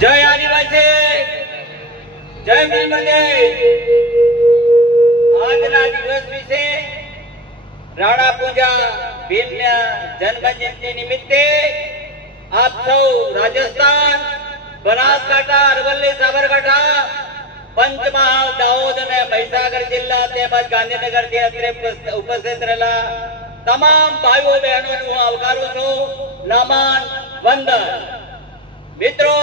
જય આદિવાસી, જય ભીમ મંદિર। આજના દિવસ વિશે રાણા પૂજા ભીમના જન્મ જયંતિ નિમિત્તે આપ સૌ રાજસ્થાન, બનાસકાંઠા, અરવલ્લી, સાબરકાંઠા, પંચમહાલ, દાહોદ અને મહીસાગર જિલ્લા તેમજ ગાંધીનગરથી અત્રે ઉપસ્થિત રહેલા તમામ ભાઈઓ બહેનોને હું આવકારું છું। નમન વંદન। મિત્રો,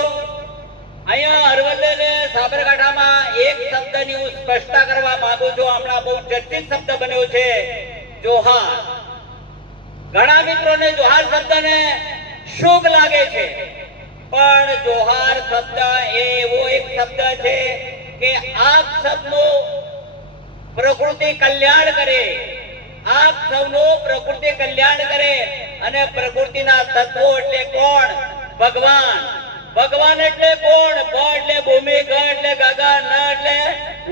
અહીંયા અરવલ્લી અને સાબરકાંઠામાં એક શબ્દની હું સ્પષ્ટતા કરવા માંગુ છું। હમણાં બહુ ચર્ચિત શબ્દ બન્યો છે જોહાર। ઘણા મિત્રોને જોહાર શબ્દને શુભ લાગે છે, પણ જોહાર શબ્દ એ એવો એક શબ્દ છે કે આપ સૌનું પ્રકૃતિ કલ્યાણ કરે, આપ સૌનું પ્રકૃતિ કલ્યાણ કરે। અને પ્રકૃતિના તત્વો એટલે કોણ? ભગવાન। ભગવાન એટલે કોણ? બ એટલે ભૂમિ, ગ એટલે ગગન, ન એટલે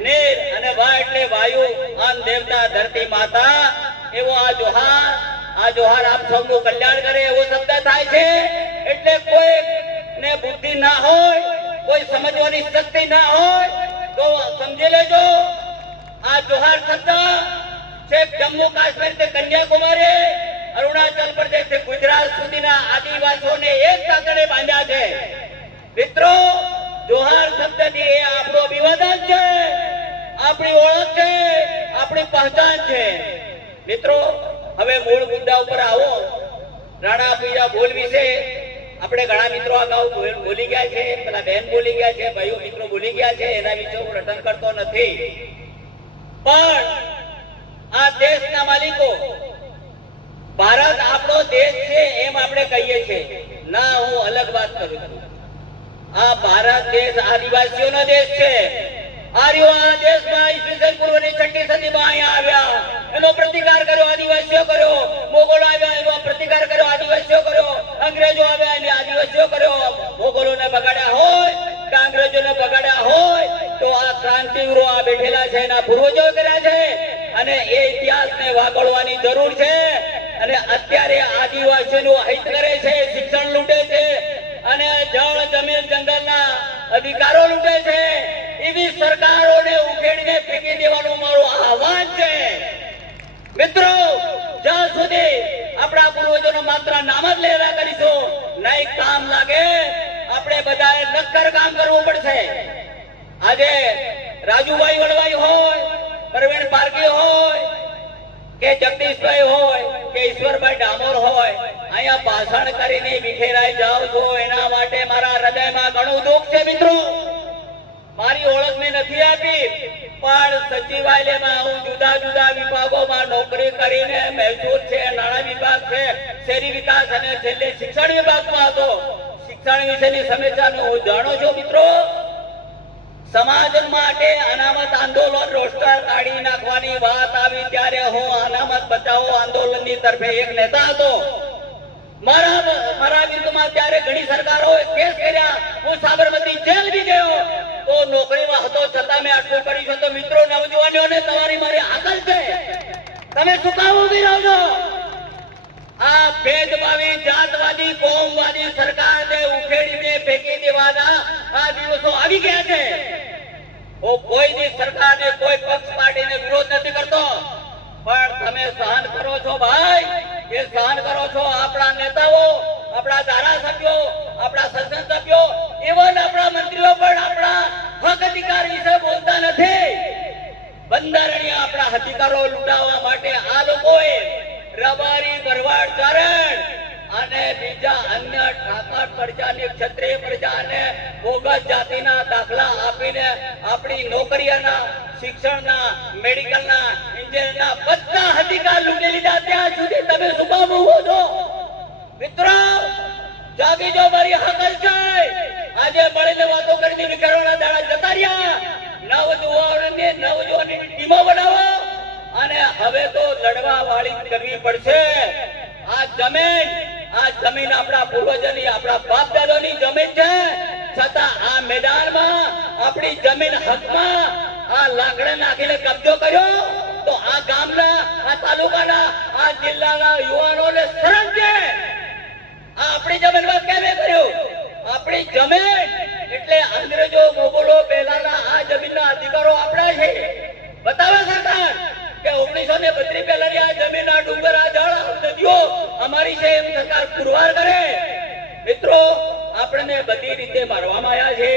નીર અને વ એટલે વાયુ, અન્ન દેવતા, ધરતી માતા। એવો આ જોહાર આપ સૌનું કલ્યાણ કરે એવો શબ્દ થાય છે। એટલે કોઈ ને બુદ્ધિ ના હોય, કોઈ સમજવાની શક્તિ ના હોય તો સમજી લેજો, આ જોહાર શબ્દ છે જમ્મુ કાશ્મીર થી કન્યાકુમારી, અરુણાચલ પ્રદેશ થી ગુજરાત સુધીના આદિવાસીઓને એક તાંતણે બાંધ્યા છે। મિત્રો, જોહાર શબ્દની એ આપણો અભિવાદન છે, આપણી ઓળખ છે, આપણી પહેચાન છે। મિત્રો, હવે મૂળ મુદ્દા ઉપર આવો। રાણા પૂજા ભૂલ વિશે આપણે ઘણા મિત્રો અગાઉ બોલી ગયા છે, પેલા બહેન બોલી ગયા છે, ભાઈઓ મિત્રો બોલી ગયા છે, એના વિશે હું રટણ કરતો નથી। પણ આ દેશના માલિકો, ભારત આપણો દેશ છે એમ આપણે કહીએ છીએ ના, હું અલગ વાત કરું છું। આ ભારત દેશ આદિવાસીઓનો દેશ છે। આર્યો આ દેશમાં ઈસવીસન પૂર્વની 6મી સદીમાં અહીંયા આવ્યા, એનો પ્રતિકાર કર્યો, આદિવાસીઓ કર્યો। મોગલો આવ્યા, એનો પ્રતિકાર કર્યો, આદિવાસીઓ કર્યો। અંગ્રેજો આવ્યા, એને આદિવાસીઓ કર્યો। મોગલોને બગાડ્યા હોય કે અંગ્રેજોને બગાડ્યા હોય તો આ ક્રાંતિવીરો આ બેઠેલા છે, એના પૂર્વજો કર્યા છે, અને એ ઇતિહાસને વાગોળવાની જરૂર છે। અને અત્યારે આદિવાસીઓનું હિત કરે છે, શિક્ષણ લૂંટે છે અને જળ, જમીન, જંગલના અધિકારો લૂંટે છે। એવી સરકારોને ઉખેડીને ફેંકી દેવાનું મારું આહવાન છે। મિત્રો, જ્યાં સુધી આપણા પૂર્વજોનો માત્ર નામ જ લેવા કરીશું, નહીં કામ લાગે, આપણે બધાએ નક્કર કામ કરવું પડશે। આજે રાજુભાઈ વડવાઈ હોય, પ્રવીણ પારકી હોય કે જગદીશભાઈ હોય કે ઈશ્વરભાઈ ડામોર હોય, અહીંયા ભાષણ કરીને વિખેરાઈ જાવ છો, એના માટે મારા હૃદયમાં ઘણું દુઃખ છે। મિત્રો, મારી ઓળખ મેં નથી આપી, પણ સચિવાલયમાં હું જુદા જુદા વિભાગોમાં નોકરી કરીને મહેસૂલ છે, નાણાં વિભાગ છે, શહેરી વિકાસ અને છેલ્લે શિક્ષણ વિભાગમાં હતો। શિક્ષણ વિશેની સમસ્યાને હું જાણું છું। મિત્રો, સમાજ માટે અનામત આંદોલન રોસ્ટર કાઢી નાખવાની વાત આવી ત્યારે હું અનામત બચાવો આંદોલનની તરફે એક નેતા હતો। મારા વિરુદ્ધમાં ત્યારે ઘણી સરકારોએ કેસ કર્યા, હું સાબરમતી જેલ બી ગયો, તો નોકરીમાં હતો છતાં મેં આટલું કર્યું છે। તો મિત્રો, નવજવાનોને તમારી મારી આકલ છે, તમે શું કામ ઉભી રહો છો? આ ભેદભાવી, જાતવાદી, કોમવાદી સરકારને ઉખેડીને ફેંકી દેવાના આ દિવસો આવી ગયા છે। હું કોઈ બી સરકારને, કોઈ પક્ષ પાર્ટીને વિરોધ નથી કરતો, પણ તમે સહન કરો છો ભાઈ, એ સહન કરો છો। આપણા નેતાઓ, આપણા ધારાસભ્યો, આપણા સંસદ સભ્યો, ઇવન આપણા મંત્રીઓ પણ આપણા હક અધિકાર વિશે બોલતા નથી। બંધારણીય આપણા અધિકારો લૂંટાવવા માટે આ લોકોએ રબારી, ભરવાડ, ચારણ અને બીજા અન્ય ઠાકર પ્રજાની, ક્ષત્રિય પ્રજાને બોગસ જાતિના દાખલા આપીને આપણી નોકરીઓના, શિક્ષણના, મેડિકલના, એન્જિનિયરના બધા અધિકાર લૂંટી લીધા। ત્યાં સુધી તમે શું કામ ઉભો છો? મિત્રો, જાગી જો, મારી હકલ છે। આજે મળીને વાતો કરીને વિખેરવાના દાડા જતા રહ્યા। નવજવાનની ટીમો બનાવો અને હવે તો લડવા વાળી કરવી પડશે। આ જમીન આપણા પૂર્વજોની, આપણા બાપ દાદાની જમીન છે, છતાં આ મેદાનમાં આપણી જમીન હકમાં આ લાકડા નાખીને કબજો કર્યો તો આ ગામના, આ તાલુકાના, આ જિલ્લાના યુવાનોને શરમ છે। આ આપણી જમીનમાં કેમ કર્યું? આપણી જમીન એટલે અંગ્રેજો મોગલો પહેલાના આ જમીનના અધિકારો આપણા છે. બતાવે સરકાર કે 1932 પહેલાની આ જમીન, આ ડુંગર, આ જળ, આ નદીઓ અમારી છે એમ સરકાર પુરવાર કરે. મિત્રો, આપણને બધી રીતે મારવામાં આવ્યા છે.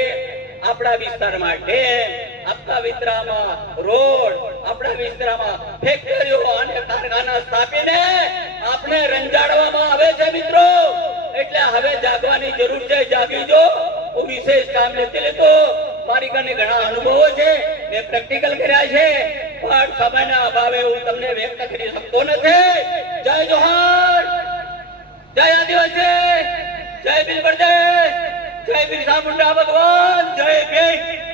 આપણા વિસ્તારમાં ડેમ, આપણા વિસ્તારમાં રોડ, આપણા વિસ્તારમાં ફેક્ટરીઓ અને કારખાના સ્થાપીને આપણે રંજાડવામાં આવે છે. મિત્રો, એટલે હવે જાગવાની જરૂર છે. જાગી જો. હું વિશેષ કામ નથી લેતો. મારી કને ઘણા અનુભવો છે, મેં પ્રેક્ટિકલ કર્યા છે, પણ સમયના અભાવે હું તમને વ્યક્ત કરી શકતો નથી. જય જોહાર, જય આદિવાસી, જય બિલ પ્રદેશ, જય બિરસા મુંડા ભગવાન, જય ભીમ.